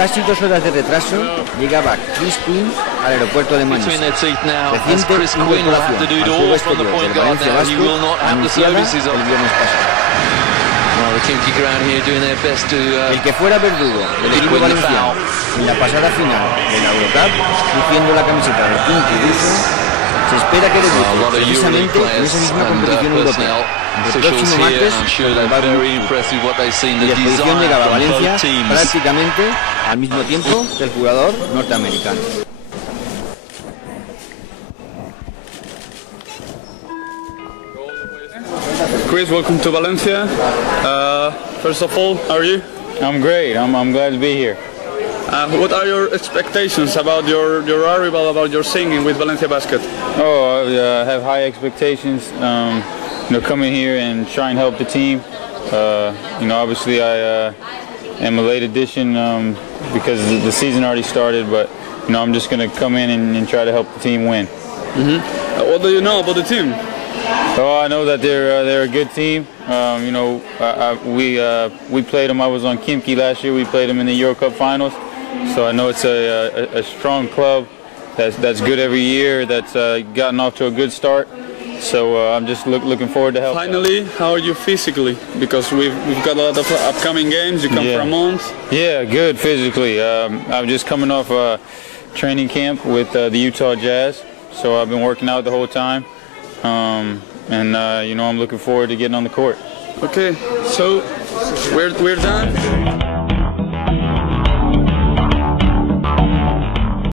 casi 2 horas de retraso, llegaba Chris Quinn al aeropuerto de Manises. Reciente incorporación al juego exterior del Valencia Basket, anunciada el viernes pasado. El que fuera verdugo del equipo valenciano en la pasada final de la Eurocup, luciendo la camiseta del Khimki ruso, se espera que debute precisamente en esa misma competición europea el próximo martes contra el Eurocup. Y la exposición llegaba a Valencia prácticamente al mismo tiempo que el jugador norteamericano. Chris, welcome to Valencia. First of all, how are you? I'm great. I'm glad to be here. What are your expectations about your arrival, about your singing with Valencia Basket? Oh, I have high expectations. Coming here and try and help the team. Obviously I am a late addition because the season already started, but I'm just going to come in and try to help the team win. What do you know about the team? Oh, I know that they're a good team. We played them. I was on Khimki last year. We played them in the Eurocup finals. So I know it's a strong club that's good every year. That's gotten off to a good start. So I'm just looking forward to help. Finally, how are you physically? Because we've got a lot of upcoming games. You come for a month. Yeah, good physically. I'm just coming off a training camp with the Utah Jazz. So I've been working out the whole time. I'm looking forward to getting on the court. Okay, so we're done.